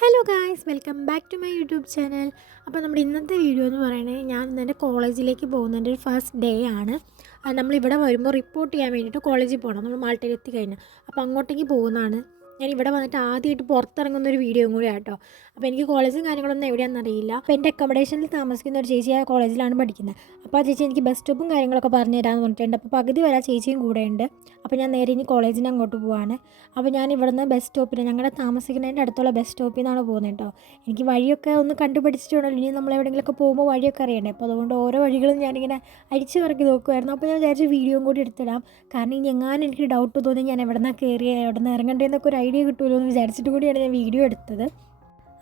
Hello guys, welcome back to my YouTube channel. അപ്പോൾ നമ്മുടെ ഇന്നത്തെ വീഡിയോ എന്ന് പറയുന്നത് ഞാൻ ഇന്ന് എൻ്റെ കോളേജിലേക്ക് പോകുന്നതിൻ്റെ ഒരു ഫസ്റ്റ് ഡേ ആണ്. നമ്മളിവിടെ വരുമ്പോൾ റിപ്പോർട്ട് ചെയ്യാൻ വേണ്ടിയിട്ട് കോളേജിൽ പോകണം. നമ്മൾ മാൾട്ടയിൽ എത്തിക്കഴിഞ്ഞാൽ അപ്പോൾ അങ്ങോട്ടേക്ക് പോകുന്നതാണ്. ഞാൻ ഇവിടെ വന്നിട്ട് ആദ്യമായിട്ട് പുറത്തിറങ്ങുന്ന ഒരു വീഡിയോയും കൂടി ആട്ടോ. അപ്പോൾ എനിക്ക് കോളേജും കാര്യങ്ങളൊന്നും എവിടെയാണെന്ന് അറിയില്ല. അപ്പോൾ എൻ്റെ അക്കോമഡേഷനിൽ താമസിക്കുന്ന ഒരു ചേച്ചി ആ കോളേജിലാണ് പഠിക്കുന്നത്. അപ്പോൾ ആ ചേച്ചി എനിക്ക് ബസ് സ്റ്റോപ്പും കാര്യങ്ങളൊക്കെ പറഞ്ഞു തരാമെന്ന് പറഞ്ഞിട്ടുണ്ട്. അപ്പോൾ പകുതി വരെ ചേച്ചിയും കൂടെ ഉണ്ട്. അപ്പോൾ ഞാൻ നേരെ ഇനി കോളേജിന് അങ്ങോട്ട് പോവാണ്. അപ്പോൾ ഞാൻ ഇവിടുന്ന് ബസ് സ്റ്റോപ്പിൽ ഞങ്ങളുടെ താമസിക്കുന്നതിൻ്റെ അടുത്തുള്ള ബസ് സ്റ്റോപ്പിൽ നിന്നാണ് പോകുന്നത് കേട്ടോ. എനിക്ക് വഴിയൊക്കെ ഒന്ന് കണ്ടുപിടിച്ചിട്ട് വേണമല്ലോ ഇനി നമ്മൾ എവിടെയെങ്കിലുമൊക്കെ പോകുമ്പോൾ വഴിയൊക്കെ അറിയണ്ടേ. അപ്പോൾ അതുകൊണ്ട് ഓരോ വഴികളും ഞാനിങ്ങനെ അരിച്ച് പറക്കി നോക്കുമായിരുന്നു. അപ്പോൾ ഞാൻ വിചാരിച്ച് വീഡിയോയും കൂടി എടുത്തിടാം. കാരണം ഇനി എങ്ങാനും എനിക്ക് ഡൗട്ട് തോന്നി ഞാൻ എവിടെ നിന്നാണ് കയറിയത്, എവിടെ നിന്ന് ഇറങ്ങേണ്ടതെന്നൊക്കെ ഒരു ഐഡിയ കിട്ടുമല്ലോ എന്ന് വിചാരിച്ചിട്ട് കൂടിയാണ് ഞാൻ വീഡിയോ എടുത്തത്.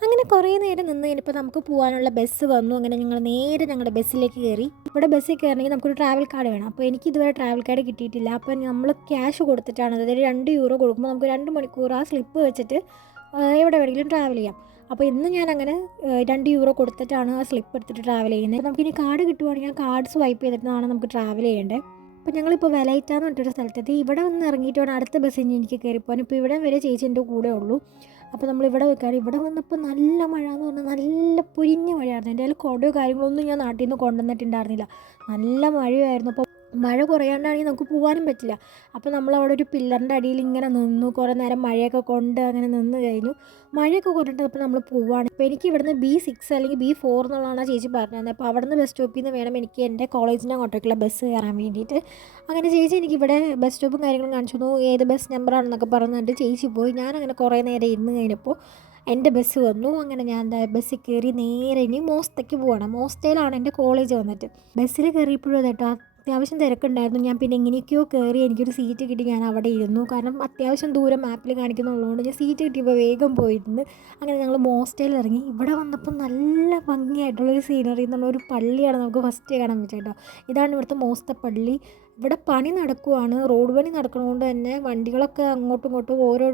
അങ്ങനെ കുറേ നേരം നിന്ന് കഴിഞ്ഞപ്പോൾ നമുക്ക് പോകാനുള്ള ബസ് വന്നു. അങ്ങനെ ഞങ്ങൾ നേരെ ഞങ്ങളുടെ ബസ്സിലേക്ക് കയറി. ഇവിടെ ബസ്സിൽ കയറണമെങ്കിൽ നമുക്കൊരു ട്രാവൽ കാർഡ് വേണം. അപ്പോൾ എനിക്ക് ഇതുവരെ ട്രാവൽ കാർഡ് കിട്ടിയിട്ടില്ല. അപ്പോൾ നമ്മൾ ക്യാഷ് കൊടുത്തിട്ടാണ്, അതായത് €2 കൊടുക്കുമ്പോൾ നമുക്ക് 2 മണിക്കൂർ ആ സ്ലിപ്പ് വെച്ചിട്ട് എവിടെ വേണമെങ്കിലും ട്രാവൽ ചെയ്യാം. അപ്പോൾ ഇന്ന് ഞാൻ അങ്ങനെ €2 കൊടുത്തിട്ടാണ് ആ സ്ലിപ്പ് എടുത്തിട്ട് ട്രാവൽ ചെയ്യുന്നത്. നമുക്കിനി കാർഡ് കിട്ടുവാണെങ്കിൽ ആ കാർഡ് സ്വൈപ്പ് ചെയ്തിട്ടാണ് നമുക്ക് ട്രാവൽ ചെയ്യേണ്ടത്. അപ്പോൾ ഞങ്ങളിപ്പോൾ വെലൈറ്റാന്ന് പറഞ്ഞിട്ടൊരു സ്ഥലത്തെത്തി. ഇവിടെ വന്ന് ഇറങ്ങിയിട്ട് വേണം അടുത്ത ബസ്സിൽ എനിക്ക് കയറിപ്പോകാൻ. ഇപ്പോൾ ഇവിടെ വരെ ചേച്ചി എൻ്റെ കൂടെ ഉള്ളൂ. അപ്പോൾ നമ്മളിവിടെ വെക്കാറ്. ഇവിടെ വന്നപ്പോൾ നല്ല മഴ എന്ന് പറഞ്ഞാൽ നല്ല പൊരിഞ്ഞ മഴയായിരുന്നു. എൻ്റെ കയ്യിൽ കുടയോ കാര്യങ്ങളൊന്നും ഞാൻ നാട്ടിൽ നിന്ന് കൊണ്ടുവന്നിട്ടുണ്ടായിരുന്നില്ല. നല്ല മഴയായിരുന്നു. അപ്പോൾ മഴ കുറയാണ്ടാണെങ്കിൽ നമുക്ക് പോകാനും പറ്റില്ല. അപ്പോൾ നമ്മളവിടെ ഒരു പില്ലറിൻ്റെ അടിയിൽ ഇങ്ങനെ നിന്നു. കുറേ നേരം മഴയൊക്കെ കൊണ്ട് അങ്ങനെ നിന്ന് കഴിഞ്ഞു. മഴയൊക്കെ കുറഞ്ഞിട്ട് അപ്പോൾ നമ്മൾ പോവുകയാണ്. അപ്പോൾ എനിക്ക് ഇവിടുന്ന് B6 അല്ലെങ്കിൽ B4 എന്നുള്ളതാണ് ആ ചേച്ചി പറഞ്ഞത്. അപ്പോൾ അവിടെ നിന്ന് ബസ് സ്റ്റോപ്പിൽ നിന്ന് വേണം എനിക്ക് എൻ്റെ കോളേജിൻ്റെ അങ്ങോട്ടേക്കുള്ള ബസ് കയറാൻ വേണ്ടിയിട്ട്. അങ്ങനെ ചേച്ചി എനിക്കിവിടെ ബസ് സ്റ്റോപ്പും കാര്യങ്ങളും കാണിച്ചു തന്നു. ഏത് ബസ് നമ്പറാണെന്നൊക്കെ പറഞ്ഞിട്ട് ചേച്ചി പോയി. ഞാനങ്ങനെ കുറേ നേരം ഇരുന്ന് കഴിഞ്ഞപ്പോൾ എൻ്റെ ബസ് വന്നു. അങ്ങനെ ഞാൻ ബസ്സിൽ കയറി നേരെ ഇനി മോസ്തയ്ക്ക് പോകണം. മോസ്തയിലാണ് എൻ്റെ കോളേജ് വന്നിട്ട്. ബസ്സിൽ കയറിയപ്പോഴും കേട്ടോ അത്യാവശ്യം തിരക്കുണ്ടായിരുന്നു. ഞാൻ പിന്നെ എങ്ങനെയൊക്കെയോ കയറി എനിക്കൊരു സീറ്റ് കിട്ടി. ഞാൻ അവിടെ ഇരുന്നു. കാരണം അത്യാവശ്യം ദൂരം മാപ്പിൽ കാണിക്കുന്നുള്ളതുകൊണ്ട് ഞാൻ സീറ്റ് കിട്ടിയപ്പോൾ വേഗം പോയിരുന്നു. അങ്ങനെ ഞങ്ങൾ മോസ്റ്റയിൽ ഇറങ്ങി. ഇവിടെ വന്നപ്പോൾ നല്ല ഭംഗിയായിട്ടുള്ളൊരു സീനറി എന്ന് പറഞ്ഞ ഒരു പള്ളിയാണ് നമുക്ക് ഫസ്റ്റ് കാണാൻ പറ്റും. ഇതാണ് ഇവിടുത്തെ മോസ്ത പള്ളി. ഇവിടെ പണി നടക്കുവാണ്. റോഡ് പണി നടക്കുന്നതുകൊണ്ട് തന്നെ വണ്ടികളൊക്കെ അങ്ങോട്ടും ഇങ്ങോട്ടും ഓരോ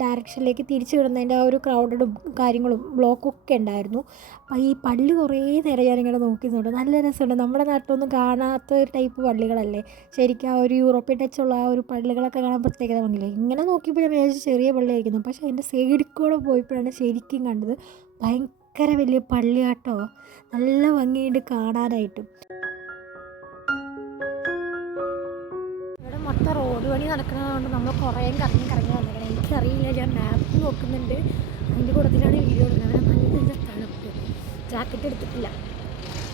ഡയറക്ഷനിലേക്ക് തിരിച്ചു വിടുന്നതിൻ്റെ ആ ഒരു ക്രൗഡഡും കാര്യങ്ങളും ബ്ലോക്കൊക്കെ ഉണ്ടായിരുന്നു. അപ്പോൾ ഈ പള്ളി കുറേ നേരം ഞാനിങ്ങനെ നോക്കുന്നുണ്ട്. നല്ല രസമുണ്ട്. നമ്മുടെ നാട്ടിലൊന്നും കാണാത്ത ഒരു ടൈപ്പ് പള്ളികളല്ലേ ശരിക്കും. ആ ഒരു യൂറോപ്യൻ ടച്ചുള്ള ആ ഒരു പള്ളികളൊക്കെ കാണാൻ പ്രത്യേകത ഭംഗിയില്ല. ഇങ്ങനെ നോക്കിയപ്പോൾ ഞാൻ വിചാരിച്ചു ചെറിയ പള്ളിയായിരിക്കുന്നു. പക്ഷേ അതിൻ്റെ സൈഡിൽ കൂടെ പോയപ്പോഴാണ് ശരിക്കും കണ്ടത് ഭയങ്കര വലിയ പള്ളിയാട്ടോ. നല്ല ഭംഗിയുണ്ട് കാണാനായിട്ടും. മൊത്തം റോഡ് പണി നടക്കുന്നതുകൊണ്ട് നമ്മൾ കുറേ കറങ്ങി വന്നിരിക്കണം. എനിക്കറിയില്ല, ഞാൻ മാപ്പ് നോക്കുന്നുണ്ട്. അതിൻ്റെ കൂട്ടത്തിലാണ് വീഡിയോ എടുക്കുന്നത്. നല്ല തണുപ്പ്, ജാക്കറ്റ് എടുത്തിട്ടില്ല.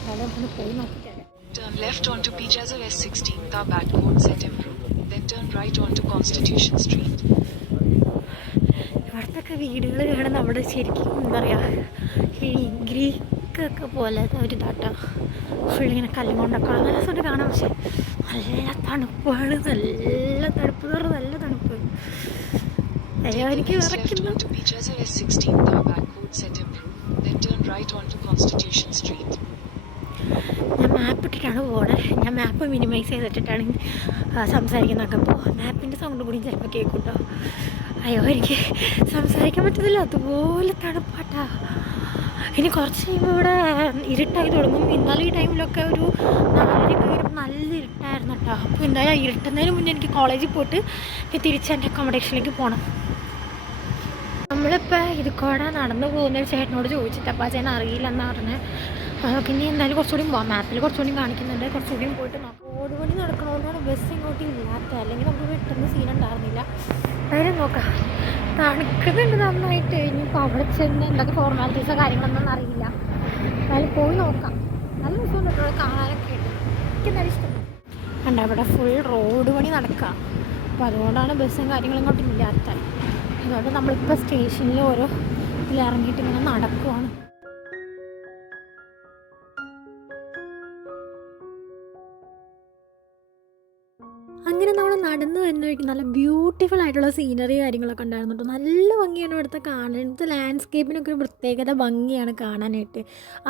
അതായത് നമുക്കൊന്ന് പോയി നോക്കിയിട്ടുണ്ട്. Turn left onto Piazza S16, the Batcourt Setembro. Then turn right onto Constitution Street. ഇവിടുത്തെ വീടുകൾ കാണാൻ നമ്മുടെ ശരിക്കും എന്താ പറയുക, ഈ ഗ്രീക്കൊക്കെ പോലെ ഒരു ഇതാട്ടോ. ഫുള്ളിങ്ങനെ കല്ലും കൊണ്ടൊക്കെ നല്ല രസമുണ്ട് കാണാൻ. പക്ഷേ നല്ല തണുപ്പാണ്. നല്ല തണുപ്പ് എന്ന് പറഞ്ഞാൽ നല്ല തണുപ്പ്. അയ്യോ എനിക്ക് വിറയ്ക്കുന്നു. Piazza S16, the Batcourt Setembro. Then turn right onto Constitution Street. ഞാൻ മാപ്പ് ഇട്ടിട്ടാണ് പോകണത്. ഞാൻ മാപ്പ് മിനിമൈസ് ചെയ്തിട്ടിട്ടാണ് സംസാരിക്കുന്നതൊക്കെ. അപ്പോൾ മാപ്പിൻ്റെ സൗണ്ട് കൂടി ചിലപ്പോൾ കേൾക്കും കേട്ടോ. അയ്യോ എനിക്ക് സംസാരിക്കാൻ പറ്റുന്നില്ല, അതുപോലെ തണുപ്പാട്ടാ. ഇനി കുറച്ച് കഴിയുമ്പോൾ ഇവിടെ ഇരുട്ടായി തുടങ്ങും. ഇന്നലെ ഈ ടൈമിലൊക്കെ ഒരു 4:30 നല്ല ഇരുട്ടായിരുന്നു കേട്ടോ. അപ്പോൾ എന്തായാലും ഇരുട്ടുന്നതിന് മുന്നേ എനിക്ക് കോളേജിൽ പോയിട്ട് തിരിച്ച് എൻ്റെ അക്കോമഡേഷനിലേക്ക് പോകണം. നമ്മളിപ്പോൾ ഇത് കൂടെ നടന്നു പോകുന്ന ചേട്ടനോട് ചോദിച്ചിട്ട് അപ്പോൾ ആ ചേട്ടൻ അറിയില്ലെന്നാണ് പറഞ്ഞത്. പിന്നെ എന്തായാലും കുറച്ചുകൂടി പോകാം. മാപ്പിൽ കുറച്ചുകൂടി കാണിക്കുന്നുണ്ട്. കുറച്ചുകൂടിയും പോയിട്ട് നോക്കാം. റോഡ് പണി നടക്കണതുകൊണ്ടാണ് ബസ് ഇങ്ങോട്ട് ഇല്ലാത്തത്. അല്ലെങ്കിൽ നമുക്ക് പെട്ടെന്ന് സീനുണ്ടായിരുന്നില്ല. എന്തായാലും നോക്കാം. തണുക്കുന്നുണ്ട് നന്നായിട്ട്. ഇനിയിപ്പോൾ അവിടെ ചെന്ന് എന്തൊക്കെ ഫോർമാലിറ്റീസോ കാര്യങ്ങളൊന്നും അറിയില്ല. എന്തായാലും പോയി നോക്കാം. നല്ല രസമുണ്ട് കേട്ടോ കാണാനൊക്കെ ഉണ്ട്. എനിക്കെന്തായാലും ഇഷ്ടപ്പെട്ടു. കണ്ടോ ഇവിടെ ഫുൾ റോഡ് പണി നടക്കുക. അപ്പോൾ അതുകൊണ്ടാണ് ബസ്സും കാര്യങ്ങളും ഇങ്ങോട്ട് ഇല്ലാത്തത്. അതുകൊണ്ട് നമ്മളിപ്പോൾ സ്റ്റേഷനിൽ ഓരോ ഇതിലിറങ്ങിയിട്ട് ഇങ്ങനെ നടക്കുവാണ്. അങ്ങനെ നമ്മൾ നടന്നു വരുന്നവർക്ക് നല്ല ബ്യൂട്ടിഫുൾ ആയിട്ടുള്ള സീനറി കാര്യങ്ങളൊക്കെ ഉണ്ടായിരുന്നു കേട്ടോ. നല്ല ഭംഗിയാണ് ഇവിടുത്തെ കാണാൻ. ഇവിടുത്തെ ലാൻഡ്സ്കേപ്പിനൊക്കെ ഒരു പ്രത്യേകത ഭംഗിയാണ് കാണാനായിട്ട്.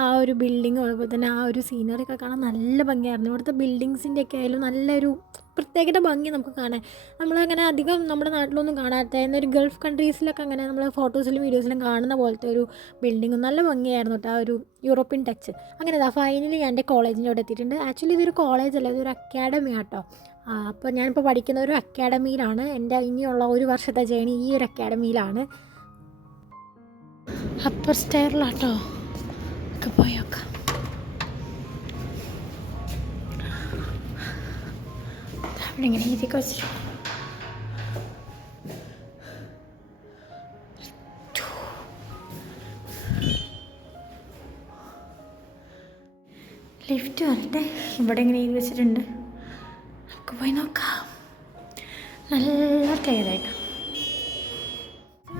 ആ ഒരു ബിൽഡിങ്ങും അതുപോലെ തന്നെ ആ ഒരു സീനറി ഒക്കെ കാണാൻ നല്ല ഭംഗിയായിരുന്നു. ഇവിടുത്തെ ബിൽഡിങ്സിൻ്റെ ഒക്കെ ആയാലും നല്ലൊരു പ്രത്യേകത ഭംഗി നമുക്ക് കാണാൻ. നമ്മളങ്ങനെ അധികം നമ്മുടെ നാട്ടിലൊന്നും കാണാത്ത എന്നൊരു ഗൾഫ് കൺട്രീസിലൊക്കെ അങ്ങനെ നമ്മൾ ഫോട്ടോസിലും വീഡിയോസിലും കാണുന്ന പോലത്തെ ഒരു ബിൽഡിങ്ങും നല്ല ഭംഗിയായിരുന്നു കേട്ടോ. ആ ഒരു യൂറോപ്യൻ ടച്ച്. അങ്ങനെ ഫൈനലി ഞാൻ എൻ്റെ കോളേജിൻ്റെ അവിടെ എത്തിയിട്ടുണ്ട്. ആക്ച്വലി ഇതൊരു കോളേജല്ല, ഇതൊരു അക്കാഡമി ആട്ടോ. അപ്പോൾ ഞാനിപ്പോൾ പഠിക്കുന്ന ഒരു അക്കാഡമിയിലാണ്. എൻ്റെ ഇനിയുള്ള ഒരു വർഷത്തെ ജേണി ഈ ഒരു അക്കാഡമിയിലാണ്. അപ്പർ സ്റ്റെയറിലാട്ടോ ഒക്കെ പോയി നോക്കാം. അവിടെ ഇങ്ങനെ എഴുതിയൊക്കെ വെച്ചിട്ടുണ്ട്. ലിഫ്റ്റ് വരട്ടെ. ഇവിടെ ഇങ്ങനെ എഴുതി വെച്ചിട്ടുണ്ട്, നമുക്ക് പോയി നോക്കാം. നല്ല ടയറായിട്ട്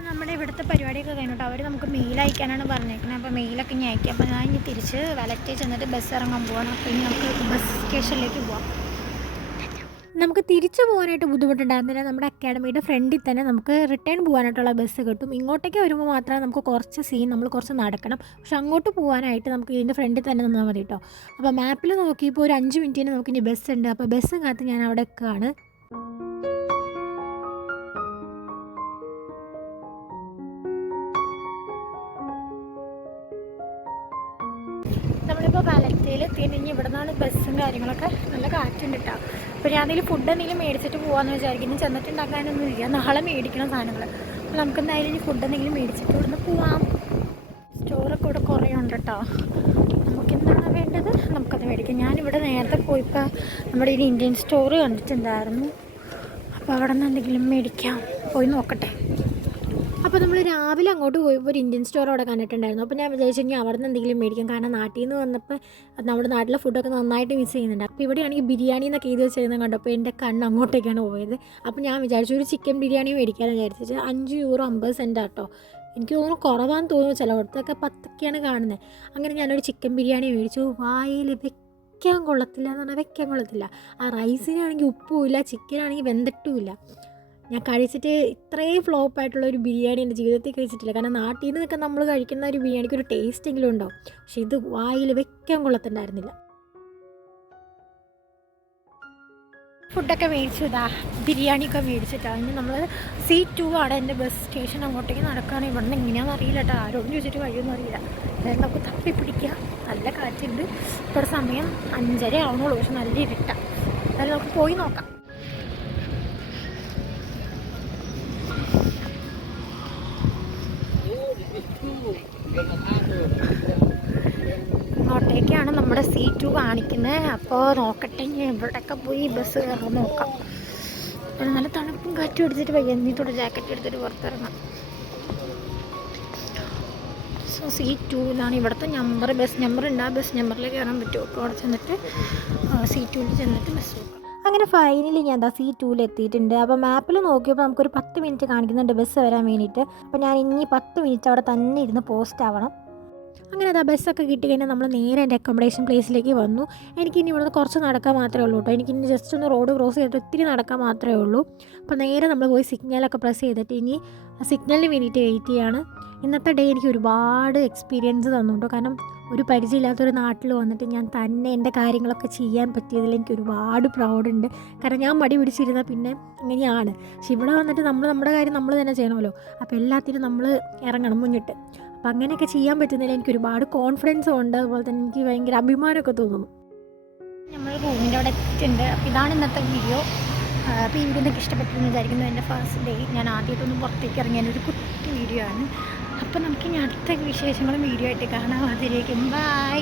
നമ്മുടെ ഇവിടുത്തെ പരിപാടിയൊക്കെ കഴിഞ്ഞിട്ട് അവർ നമുക്ക് മെയിൽ അയക്കാനാണ് പറഞ്ഞേക്കുന്നത്. അപ്പോൾ മെയിലൊക്കെ ഇനി അയക്കാം. അപ്പോൾ ഞാൻ ഇനി തിരിച്ച് വലറ്റേ ചെന്നിട്ട് ബസ് ഇറങ്ങാൻ പോവാണ്. അപ്പോൾ ഇനി നമുക്ക് ബസ് സ്റ്റേഷനിലേക്ക് പോവാം. നമുക്ക് തിരിച്ചു പോകാനായിട്ട് ബുദ്ധിമുട്ടുണ്ടായിരുന്നില്ല. നമ്മുടെ അക്കാഡമിയുടെ ഫ്രണ്ടിൽ തന്നെ നമുക്ക് റിട്ടേൺ പോകാനായിട്ടുള്ള ബസ് കിട്ടും. ഇങ്ങോട്ടേക്ക് വരുമ്പോൾ മാത്രമേ നമുക്ക് കുറച്ച് നമ്മൾ കുറച്ച് നടക്കണം. പക്ഷെ അങ്ങോട്ട് പോകാനായിട്ട് നമുക്ക് ഇതിൻ്റെ ഫ്രണ്ടിൽ തന്നെ നിന്നാൽ മതി കേട്ടോ. അപ്പോൾ മാപ്പിൽ നോക്കിയപ്പോൾ ഒരു 5 മിനിറ്റിന് നമുക്ക് ഇനി ബസ് ഉണ്ട്. അപ്പോൾ ബസ്സും കാത്ത് ഞാൻ അവിടെ നിൽക്കുകയാണ്. നമ്മളിപ്പോൾ വലറ്റയിൽ എത്തിയിട്ട് ഇവിടെ നിന്നാണ് ബസ്സും കാര്യങ്ങളൊക്കെ. നല്ല കാറ്റുണ്ട് കേട്ടോ. അപ്പോൾ ഞാൻ എന്തെങ്കിലും ഫുഡ് എന്തെങ്കിലും മേടിച്ചിട്ട് പോകാമെന്ന് വിചാരിക്കുന്നു. ചെന്നിട്ടുണ്ടാക്കാനൊന്നും ഇല്ല, നാളെ മേടിക്കണം സാധനങ്ങൾ. അപ്പോൾ നമുക്ക് എന്തായാലും ഇനി ഫുഡ് എന്തെങ്കിലും മേടിച്ചിട്ട് ഇവിടുന്ന് പോവാം. സ്റ്റോറൊക്കെ ഇവിടെ കുറേ ഉണ്ട് കേട്ടോ. നമുക്ക് എന്താണ് വേണ്ടത് നമുക്കത് മേടിക്കാം. ഞാനിവിടെ നേരത്തെ പോയപ്പോൾ നമ്മുടെ ഒരു ഇന്ത്യൻ സ്റ്റോർ കണ്ടിട്ടുണ്ടായിരുന്നു. അപ്പോൾ അവിടെ നിന്ന് എന്തെങ്കിലും മേടിക്കാം, പോയി നോക്കട്ടെ. അപ്പോൾ നമ്മൾ രാവിലെ അങ്ങോട്ട് പോയപ്പോൾ ഒരു ഇന്ത്യൻ സ്റ്റോർ അവിടെ കണ്ടിട്ടുണ്ടായിരുന്നു. അപ്പോൾ ഞാൻ വിചാരിച്ചു ഇനി അവിടെ നിന്ന് എന്തെങ്കിലും മേടിക്കാം. കാരണം നാട്ടിൽ നിന്ന് വന്നപ്പോൾ നമ്മുടെ നാട്ടിലെ ഫുഡൊക്കെ നന്നായിട്ട് മിസ് ചെയ്യുന്നുണ്ട്. അപ്പോൾ ഇവിടെയാണെങ്കിൽ ബിരിയാണി എന്നൊക്കെ എഴുതി വെച്ചിരുന്നത് കണ്ടപ്പോൾ എൻ്റെ കണ്ണ് അങ്ങോട്ടേക്കാണ് പോയത്. അപ്പോൾ ഞാൻ വിചാരിച്ചു ഒരു ചിക്കൻ ബിരിയാണി മേടിക്കാമെന്ന് വിചാരിച്ചിട്ട് €5.50 കേട്ടോ. എനിക്ക് തോന്നുന്നു കുറവാന്ന് തോന്നുന്നു, ചിലയിടത്തൊക്കെ 10 കാണുന്നത്. അങ്ങനെ ഞാനൊരു ചിക്കൻ ബിരിയാണി മേടിച്ചു. വായിൽ വെക്കാൻ കൊള്ളത്തില്ല എന്ന് പറഞ്ഞാൽ വെക്കാൻ കൊള്ളത്തില്ല. ആ റൈസിനാണെങ്കിൽ ഉപ്പുമില്ല, ചിക്കനാണെങ്കിൽ വെന്തിട്ടുമില്ല. ഞാൻ കഴിച്ചിട്ട് ഇത്രയും ഫ്ലോപ്പായിട്ടുള്ള ഒരു ബിരിയാണി എൻ്റെ ജീവിതത്തിൽ കഴിച്ചിട്ടില്ല. കാരണം നാട്ടിൽ നിന്നൊക്കെ നമ്മൾ കഴിക്കുന്ന ഒരു ബിരിയാണിക്ക് ഒരു ടേസ്റ്റെങ്കിലും ഉണ്ടാവും. പക്ഷെ ഇത് വായിൽ വെക്കാൻ കൊള്ളത്തുണ്ടായിരുന്നില്ല. ഫുഡൊക്കെ മേടിച്ചു, ബിരിയാണിയൊക്കെ മേടിച്ചിട്ടാണ്. ഇനി നമ്മൾ C2 ആണ് എൻ്റെ ബസ് സ്റ്റേഷൻ. അങ്ങോട്ടേക്ക് നടക്കുകയാണ്. ഇവിടെ നിന്ന് എങ്ങനെയാണെന്ന് അറിയില്ല കേട്ടോ. ആരോടും ചോദിച്ചിട്ട് വഴിയൊന്നും അറിയില്ല. അതായത് നമുക്ക് തപ്പി പിടിക്കുക. നല്ല കാറ്റുണ്ട്. ഇപ്പോൾ സമയം 5:30 ആവണുള്ളൂ, പക്ഷെ നല്ല ഇരുട്ടാണ്. അതായത് നമുക്ക് പോയി നോക്കാം. ഇങ്ങോട്ടേക്കാണ് നമ്മുടെ C2 കാണിക്കുന്നത്. അപ്പോൾ നോക്കട്ടെ, ഇവിടെയൊക്കെ പോയി ബസ് കയറാൻ നോക്കാം. നല്ല തണുപ്പും കാറ്റും അടിച്ചിട്ട് വയ്യ. എന്നിട്ടോടെ ജാക്കറ്റ് എടുത്തിട്ട് പുറത്തിറങ്ങാം. സോ C2 ഇവിടുത്തെ നമ്പർ, ബസ് നമ്പർ ഉണ്ട്. ആ ബസ് നമ്പറിൽ കയറാൻ പറ്റുമോ? അപ്പോൾ അവിടെ ചെന്നിട്ട് C2 ചെന്നിട്ട് ബസ് നോക്കാം. അങ്ങനെ ഫൈനലി ഞാൻ C2 എത്തിയിട്ടുണ്ട്. അപ്പോൾ മാപ്പിൽ നോക്കിയപ്പോൾ നമുക്കൊരു 10 മിനിറ്റ് കാണിക്കുന്നുണ്ട് ബസ് വരാൻ വേണ്ടിയിട്ട്. അപ്പോൾ ഞാൻ ഇനി 10 മിനിറ്റ് അവിടെ തന്നെ ഇരുന്ന് പോസ്റ്റ് ആവണം. അങ്ങനെ ബസ്സൊക്കെ കിട്ടി കഴിഞ്ഞാൽ നമ്മൾ നേരെ എൻ്റെ അക്കോമഡേഷൻ പ്ലേസിലേക്ക് വന്നു. എനിക്കിനി ഇവിടുന്ന് കുറച്ച് നടക്കാൻ മാത്രമേ ഉള്ളൂ കേട്ടോ. എനിക്കിനി ജസ്റ്റ് ഒന്ന് റോഡ് ക്രോസ് ചെയ്തിട്ട് ഒത്തിരി നടക്കാൻ മാത്രമേ ഉള്ളൂ. അപ്പോൾ നേരെ നമ്മൾ പോയി സിഗ്നലൊക്കെ പ്രസ് ചെയ്തിട്ട് ഇനി സിഗ്നലിന് വേണ്ടിയിട്ട് വെയിറ്റ് ചെയ്യാണ്. ഇന്നത്തെ ഡേ എനിക്ക് ഒരുപാട് എക്സ്പീരിയൻസ് തന്നുണ്ടോ. കാരണം ഒരു പരിചയമില്ലാത്തൊരു നാട്ടിൽ വന്നിട്ട് ഞാൻ തന്നെ എൻ്റെ കാര്യങ്ങളൊക്കെ ചെയ്യാൻ പറ്റിയതിൽ എനിക്ക് ഒരുപാട് പ്രൗഡുണ്ട്. കാരണം ഞാൻ മടി പിടിച്ചിരുന്നാൽ പിന്നെ ഇങ്ങനെയാണ്. പക്ഷെ ഇവിടെ വന്നിട്ട് നമ്മൾ നമ്മുടെ കാര്യം നമ്മൾ തന്നെ ചെയ്യണമല്ലോ. അപ്പോൾ എല്ലാത്തിനും നമ്മൾ ഇറങ്ങണം മുന്നിട്ട്. അപ്പം അങ്ങനെയൊക്കെ ചെയ്യാൻ പറ്റുന്നതിൽ എനിക്ക് ഒരുപാട് കോൺഫിഡൻസും ഉണ്ട്. അതുപോലെ തന്നെ എനിക്ക് ഭയങ്കര അഭിമാനമൊക്കെ തോന്നുന്നു. നമ്മൾ റൂമിൻ്റെ അവിടെ എത്തിയിട്ടുണ്ട്. അപ്പോൾ ഇതാണ് ഇന്നത്തെ വീഡിയോ. അപ്പോൾ ഈ വീഡിയോ നിങ്ങൾക്ക് ഇഷ്ടപ്പെട്ടെന്ന് വിചാരിക്കുന്നു. എൻ്റെ ഫസ്റ്റ് ഡേ ഞാൻ ആദ്യമായിട്ടൊന്നും പുറത്തേക്ക് ഇറങ്ങിയൊരു കുട്ടി വീഡിയോ ആണ്. അപ്പോൾ നമുക്ക് ഇനി അടുത്ത വിശേഷങ്ങളും വീഡിയോ ആയിട്ട് കാണാം. അതിലേക്ക് ബൈ.